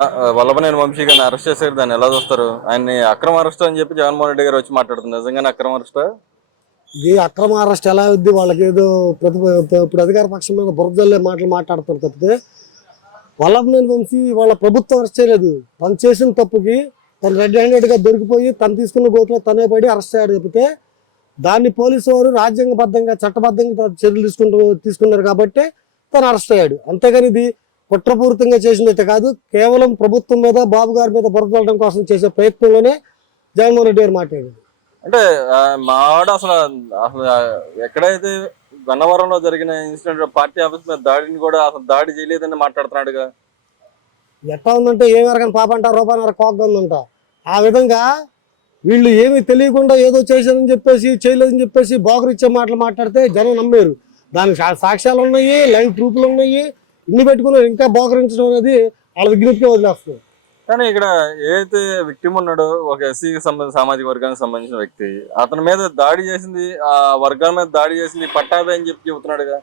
వల్లభనేని వంశీ గారిని అరెస్ట్ చేశారు. దాన్ని ఎలా చూస్తారు? ఆయన్ని అక్రమ అరెస్ట్ అని చెప్పి జగన్మోహన్ రెడ్డి గారు వచ్చి మాట్లాడుతున్నారు. నిజంగానే అక్రమ అరెస్ట్? ఇది అక్రమ అరెస్ట్ ఎలా అవుద్ది? వాళ్ళకి ఏదో ఇప్పుడు అధికార పక్షం మీద బురదల్లే మాటలు మాట్లాడతారు తప్పితే వల్లభనేని వంశీ వాళ్ళ ప్రభుత్వం అరెస్ట్ చేయలేదు. తను చేసిన తప్పుకి తను రెడ్ హ్యాండెడ్గా దొరికిపోయి తను తీసుకున్న గోతులో తనే పడి అరెస్ట్ అయ్యాడు తప్పితే దాన్ని పోలీసు వారు రాజ్యాంగబద్ధంగా చట్టబద్ధంగా చర్యలు తీసుకున్నారు కాబట్టి తను అరెస్ట్ అయ్యాడు. అంతేగాని ఇది కుట్రపూరితంగా చేసినట్టు కాదు. కేవలం ప్రభుత్వం మీద బాబు గారి మీద బురదలడం కోసం చేసే ప్రయత్నంలోనే జగన్మోహన్ రెడ్డి గారు మాట్లాడారు. అంటే మావాడు అసలు అసలు ఎక్కడైతే గన్నవరంలో జరిగిన ఇన్సిడెంట్ పార్టీ ఆఫీస్ మీద దాడిని కూడా అసలు దాడి చేయలేదని మాట్లాడుతున్నాడుగా. ఎట్లా ఉందంటే ఏమి ఎరగని పాప అంట రూపాయన్నర కోగ్గుందంట. ఆ విధంగా వీళ్ళు ఏమీ తెలియకుండా ఏదో చేశారని చెప్పేసి చేయలేదని చెప్పేసి బోకరిచ్చే మాటలు మాట్లాడితే జనం నమ్మారు. దానికి సాక్ష్యాలు ఉన్నాయి, లైవ్ ప్రూఫ్లు ఉన్నాయి. ఇన్ని పెట్టుకున్నారు. ఇంకా బోకరించడం అనేది వాళ్ళ విజ్ఞప్తిగా వదిలేస్తుంది. కానీ ఇక్కడ ఏదైతే విక్టిమ్ ఉన్నాడో ఒక ఎస్సీకి సంబంధించిన సామాజిక వర్గానికి సంబంధించిన వ్యక్తి, అతని మీద దాడి చేసింది, ఆ వర్గాల మీద దాడి చేసింది పట్టాభి అని చెప్పి చెబుతున్నాడుగా.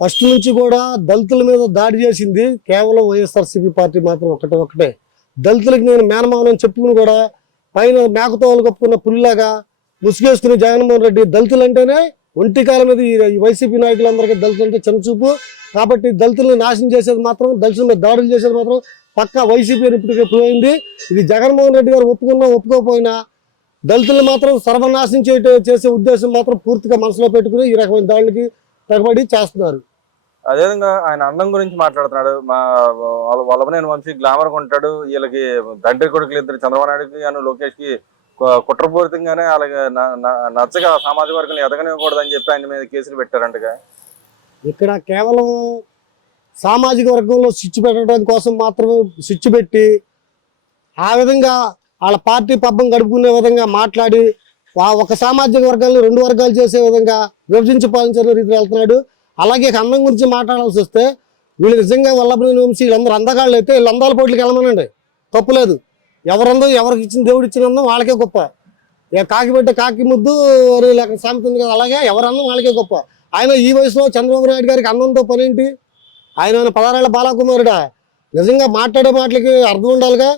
ఫస్ట్ నుంచి కూడా దళితుల మీద దాడి చేసింది కేవలం వైఎస్ఆర్సీపీ పార్టీ మాత్రం ఒకటే. దళితులకు నేను మేనమావని చెప్పుకుని కూడా పైన మేకతోలు కప్పుకున్న పుల్లాగా ముసుగేసుకుని జగన్మోహన్ రెడ్డి దళితులు అంటేనే ఒంటికాల మీద ఈ వైసీపీ నాయకులందరికీ దళితులు అంటే చిన్నచూపు. కాబట్టి దళితులను నాశనం చేసేది మాత్రం, దళితుల మీద దాడులు చేసేది మాత్రం పక్కా వైసీపీ అని ఇప్పటికే పోయింది. ఇది జగన్మోహన్ రెడ్డి గారు ఒప్పుకున్నా ఒప్పుకోకపోయినా దళితులు మాత్రం సర్వనాశనం చేసే ఉద్దేశం మాత్రం పూర్తిగా మనసులో పెట్టుకుని ఈ రకమైన దాడులకి తెగబడి చేస్తున్నారు. అదేవిధంగా ఆయన అందం గురించి మాట్లాడుతున్నాడు. వల్లభనేని వంశీ గ్లామర్ కొంటాడు, వీళ్ళకి తండ్రి కొడుకులు ఇద్దరు చంద్రబాబు నాయుడుకి అని లోకేష్ కి కుట్రపూరితంగానే అలాగే నచ్చగా సామాజిక వర్గం ఎదగనివ్వకూడదని చెప్పి ఆయన మీద కేసులు పెట్టారంటగా. ఇక్కడ కేవలం సామాజిక వర్గంలో స్విచ్ పెట్టడం కోసం మాత్రమే స్విచ్ పెట్టి ఆ విధంగా వాళ్ళ పార్టీ పబ్బం గడుపుకునే విధంగా మాట్లాడి ఒక సామాజిక వర్గాలను రెండు వర్గాలు చేసే విధంగా విభజించి పాలించే రీతిలో వెళ్తున్నాడు. అలాగే అందం గురించి మాట్లాడాల్సి వస్తే వీళ్ళు నిజంగా వల్లభనేని వంశీ వీళ్ళందరూ అందగాళ్ళు అయితే వీళ్ళు అందాల పోటీలకు వెళ్ళమనండి, తప్పులేదు. ఎవరందరూ ఎవరికి ఇచ్చిన దేవుడు ఇచ్చిన అందం వాళ్ళకే గొప్ప. కాకి పెట్టే కాకి ముద్దు లేక సామెత ఉంది కదా, అలాగే ఎవరన్నా వాళ్ళకే గొప్ప. ఆయన ఈ వయసులో చంద్రబాబు నాయుడు గారికి అన్నంతో పనేంటి? ఆయన 16 ఏళ్ల బాలకుమారుడా? నిజంగా మాట్లాడే మాటలకి అర్థం ఉండాలిగా.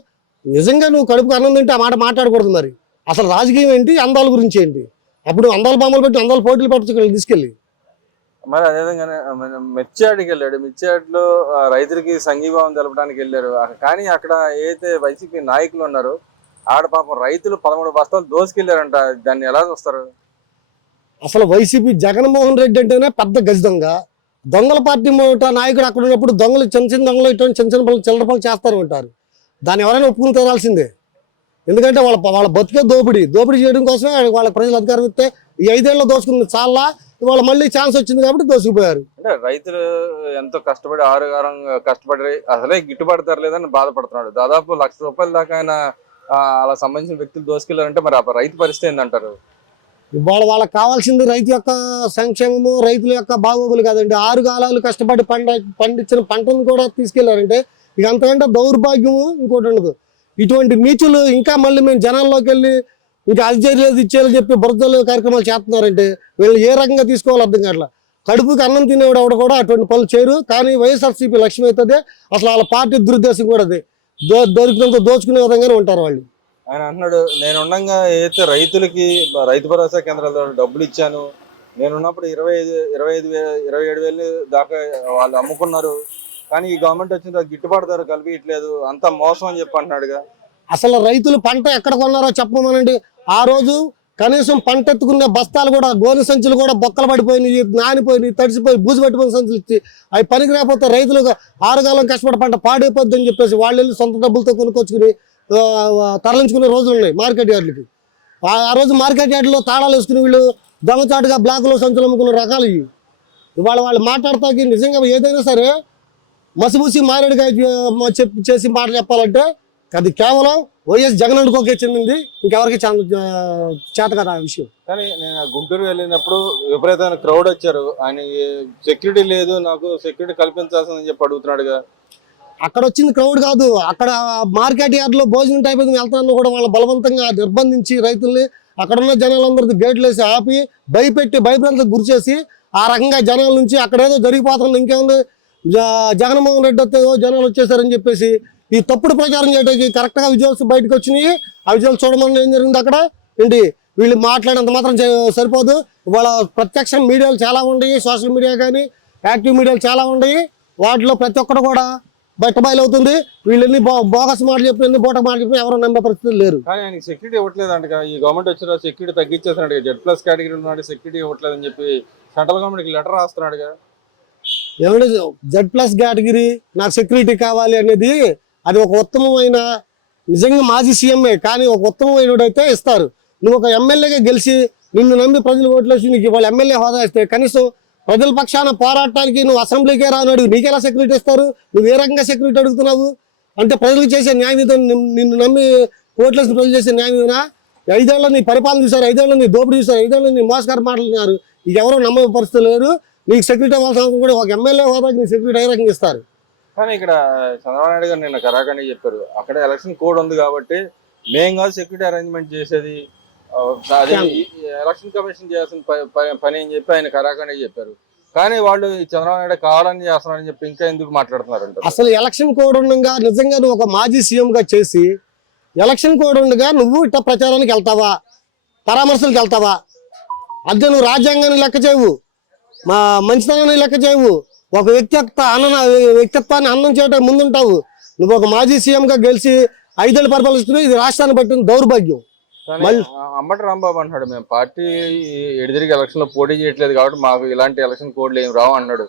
నిజంగా నువ్వు కడుపుకు అన్నం తింటే ఆ మాట మాట్లాడకూడదు. మరి అసలు రాజకీయం ఏంటి, అందాల గురించి ఏంటి? అప్పుడు అందాల బొమ్మలు పెట్టి అందాల పోటీలు పెట్టచ్చు తీసుకెళ్ళి. మరి అదేవిధంగానే మిర్చియాడికి వెళ్ళాడు. మిర్చియాడిలో రైతులకి సంఘీభావం తెలపడానికి వెళ్ళారు. కానీ అక్కడ ఏదైతే వైసీపీ నాయకులు ఉన్నారో ఆడ పాపం రైతులు 13 బస్తాలు దోసుకెళ్లారంట. దాన్ని ఎలా చూస్తారు? అసలు వైసీపీ జగన్మోహన్ రెడ్డి అంటేనే పెద్ద గజ దొంగల పార్టీ నాయకుడు అక్కడ ఉన్నప్పుడు దొంగలు చిన్న దొంగలు ఇటువంటి చిన్న పనులు చిల్లర పనులు చేస్తారు ఉంటారు. దాన్ని ఎవరైనా ఒప్పుకుని తీరాల్సిందే. ఎందుకంటే వాళ్ళ బతికే దోపిడీ చేయడం కోసమే వాళ్ళ ప్రజలు అధికారం ఇస్తే ఈ 5 ఏళ్ళలో దోసుకుంది చాలా. ఇవాళ మళ్ళీ ఛాన్స్ వచ్చింది కాబట్టి దోసుకుపోయారు. అంటే రైతులు ఎంతో కష్టపడి ఆరుగారం కష్టపడి అసలే గిట్టుబాటు ధర లేదని బాధపడుతున్నాడు. దాదాపు ₹1,00,000 దాకా ఆయన అలా సంబంధించిన వ్యక్తులు దోసుకెళ్లారంటే మరి ఆ రైతు పరిస్థితి ఏంటంటారు? ఇవాళ వాళ్ళకి కావాల్సింది రైతు యొక్క సంక్షేమము, రైతుల యొక్క బాగోగులు కాదండి. 6 కాలాలు కష్టపడి పండించిన పంటను కూడా తీసుకెళ్లారంటే ఇక అంతకంటే దౌర్భాగ్యము ఇంకోటి ఉండదు. ఇటువంటి నీచులు ఇంకా మళ్ళీ మేము జనాల్లోకి వెళ్ళి ఇంకా అది చేయలేదు ఇచ్చేయాలని చెప్పి బురదలు కార్యక్రమాలు చేస్తున్నారంటే వీళ్ళు ఏ రకంగా తీసుకోవాలి అర్థం కావట్లా. కడుపుకి అన్నం తినేవాడు ఎవడు కూడా అటువంటి పనులు చేయరు. కానీ వైఎస్ఆర్సీపీ లక్ష్యం అవుతుంది. అసలు వాళ్ళ పార్టీ దురుద్దేశం కూడా అదే. దొరికినంత దోచుకునే విధంగానే ఉంటారు వాళ్ళు. ఆయన అంటున్నాడు, నేను ఉండగా ఏదైతే రైతులకి రైతు భరోసా కేంద్రాల డబ్బులు ఇచ్చాను, నేనున్నప్పుడు 27,000 దాకా వాళ్ళు అమ్ముకున్నారు. కానీ ఈ గవర్నమెంట్ వచ్చిన గిట్టుబాటు ధర కల్పించట్లేదు, అంతా మోసం అని చెప్పి అంటున్నాడుగా. అసలు రైతులు పంట ఎక్కడ కొన్నారో చెప్పమనండి. ఆ రోజు కనీసం పంట ఎత్తుకునే బస్తాలు కూడా గోనె సంచులు కూడా బొక్కలు పడిపోయినాయి, నానిపోయినాయి, తడిసిపోయి బూజు పట్టిపోయిన సంచులు ఇచ్చి అవి పనికి రాకపోతే రైతులుగా 6 కాలం కష్టపడి పంట పాడైపోద్ది అని చెప్పేసి వాళ్ళు వెళ్ళి సొంత డబ్బులతో కొనుక్కొచ్చుకుని తరలించుకునే రోజులు ఉన్నాయి మార్కెట్ యార్డులకి. ఆ రోజు మార్కెట్ యార్డులో తాళాలు వేసుకుని వీళ్ళు దొంగచాటుగా బ్లాక్లో సంచులు అమ్ముకున్న రకాలు ఇవి. ఇవాళ వాళ్ళు మాట్లాడతాకి నిజంగా ఏదైనా సరే మసిబూసి మారేడుగా చేసి మాట చెప్పాలంటే అది కేవలం వైఎస్ జగన్ అనుకోకే చెందింది, ఇంకెవరికి చేత కదా ఆ విషయం. కానీ నేను గుంటూరు వెళ్ళినప్పుడు విపరీతమైన క్రౌడ్ వచ్చారు. ఆయన సెక్యూరిటీ లేదు, నాకు సెక్యూరిటీ కల్పించాల్సిందని చెప్పి అడుగుతున్నాడుగా. అక్కడ వచ్చింది క్రౌడ్ కాదు, అక్కడ మార్కెట్ యార్డ్లో భోజనం టైప్ వెళ్తానని కూడా వాళ్ళు బలవంతంగా నిర్బంధించి రైతుల్ని అక్కడున్న జనాలందరికీ గేట్లు వేసి ఆపి భయభ్రాంతకు గురి చేసి ఆ రకంగా జనాల నుంచి అక్కడేదో జరిగిపోతుంది, ఇంకేముంది జగన్మోహన్ రెడ్డి వస్తే జనాలు వచ్చేసారని చెప్పేసి ఈ తప్పుడు ప్రచారం చేయడానికి కరెక్ట్గా విజువల్స్ బయటకు వచ్చినాయి. ఆ విజువల్స్ చూడమని ఏం జరిగింది అక్కడ ఏంటి వీళ్ళు మాట్లాడినంత మాత్రం సరిపోదు. ఇవాళ ప్రత్యక్ష మీడియాలు చాలా ఉన్నాయి, సోషల్ మీడియా కానీ యాక్టివ్ మీడియాలు చాలా ఉన్నాయి. వాటిలో ప్రతి ఒక్కరు కూడా బయటబయలు అవుతుంది. వీళ్ళని బోగస్ మాటలు చెప్పి బోట మాటలు చెప్పి ఎవరు నమ్మే పరిస్థితులు లేరు. కానీ ఆయనకి సెక్యూరిటీ ఇవ్వట్లేదు అంట. ఈ గవర్నమెంట్ వచ్చిన సెక్యూరిటీ తగ్గించేస్తున్నాడు. Z+ కేటగిరీ ఉన్నాడు, సెక్యూరిటీ ఇవ్వట్లేదు అని చెప్పి సెంట్రల్ గవర్నమెంట్కి లెటర్ రాస్తున్నాడు కదా. ఏమంటే Z+ కేటగిరీ నాకు సెక్యూరిటీ కావాలి అనేది అది ఒక ఉత్తమమైన నిజంగా మాజీ సీఎంఏ కానీ ఒక ఉత్తమమైనడైతే ఇస్తారు. నువ్వు ఒక ఎమ్మెల్యేగా గెలిచి నిన్ను నమ్మి ప్రజలు ఓట్లేసి నీకు ఇవాళ ఎమ్మెల్యే హోదా ఇస్తే కనీసం ప్రజల పక్షాన పోరాటానికి నువ్వు అసెంబ్లీకే రానాడు నీకెలా సెక్యూరిటీ ఇస్తారు? నువ్వు ఏ రకంగా సెక్యూరిటీ అడుగుతున్నావు? అంటే ప్రజలకు చేసే న్యాయం నిన్ను నమ్మి ఓట్లేసిన ప్రజలు చేసే న్యాయమేనా? 5 ఏళ్ళ నీ పరిపాలన చూసారు, 5 ఏళ్ళ నీ దోపిడీ చూసారు, 5 ఏళ్ళ నీ మోసగారు మాట్లాడుతున్నారు. ఇక ఎవరో నమ్మే పరిస్థితులు లేరు. నీకు సెక్యూరిటీ అవ్వాల్సిన అవసరం కూడా ఒక ఎమ్మెల్యే హోదాకి నీ సెక్యూరిటీ ఏ రకంగా ఇస్తారు? కానీ ఇక్కడ చంద్రబాబు నాయుడు గారు నిన్న కరాఖండి చెప్పారు, అక్కడ ఎలక్షన్ కోడ్ ఉంది కాబట్టి మేం కాదు సెక్యూరిటీ అరేంజ్మెంట్ చేసేది, అది ఎలక్షన్ కమిషన్ చేయాల్సిన పని అని చెప్పి ఆయన కరాఖండి చెప్పారు. కానీ వాళ్ళు చంద్రబాబు నాయుడు కావాలని చేస్తున్నారని చెప్పి ఇంకా ఎందుకు మాట్లాడుతున్నారు? అసలు ఎలక్షన్ కోడ్ ఉండగా నిజంగా నువ్వు ఒక మాజీ సీఎంగా చేసి ఎలక్షన్ కోడ్ ఉండగా నువ్వు ఇట్లా ప్రచారానికి వెళ్తావా, పరామర్శలకు వెళ్తావా? అదే నువ్వు రాజ్యాంగాన్ని లెక్క చేయవు, మా మంచితనాన్ని లెక్క చేయవు, ఒక వ్యక్తిత్వాన్ని అన్నం చేయడం ముందుంటావు. నువ్వు ఒక మాజీ సీఎంగా గెలిచి 5 ఏళ్ళు పరిపాలిస్తున్నావు. ఇది రాష్ట్రాన్ని పట్టిన దౌర్భాగ్యం. అంబటి రాంబాబు అంటున్నాడు, మేము పార్టీ ఎడిదిరిగి ఎలక్షన్ లో పోటీ చేయట్లేదు కాబట్టి మాకు ఇలాంటి ఎలక్షన్ కోడ్లు ఏమి రావు అన్నాడు.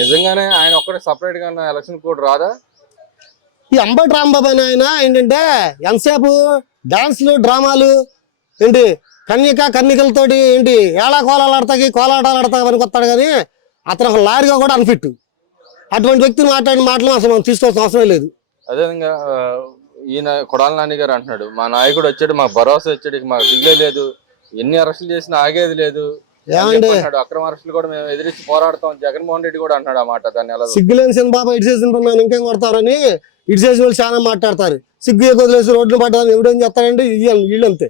నిజంగానే ఆయన ఒక్కడే సపరేట్ గా ఎలక్షన్ కోడ్ రాదా? ఈ అంబటి రాంబాబు అని ఆయన ఏంటంటే ఎంతసేపు డాన్స్లు డ్రామాలు ఏంటి కన్నికలతోటి ఏంటి ఏళా కోలాలు ఆడతాకి కోలాటాలు ఆడతాకి పనికొస్తాడు. కానీ అతను ఒక లారీగా కూడా అన్ఫిట్. అటువంటి వ్యక్తిని మాట్లాడిన మాటలు అసలు మనం తీసుకోవాల్సిన అవసరం లేదు. అదేవిధంగా ఈయన కొడాల నాని గారు అంటున్నాడు, మా నాయకుడు వచ్చాడు, మాకు భరోసా వచ్చాడు, మాకు దిగులే లేదు, ఎన్ని అరెస్టులు చేసినా ఆగేది లేదు అన్నాడు. అక్రమ అరెస్టులు కూడా మేము ఎదిరించి పోరాడతాం జగన్మోహన్ రెడ్డి కూడా అంటున్నాడు ఆ మాట. దాన్ని ఎలా సిగ్గులేని చంద్రబాబు ఇటు చేసిన ఇంకేం కొడతారని ఇటు చేసిన వాళ్ళు చాలా మాట్లాడతారు. సిగ్గు వదిలేసి రోడ్లు పడ్డారని ఎవడేం చేస్తారంటే వీళ్ళంతే.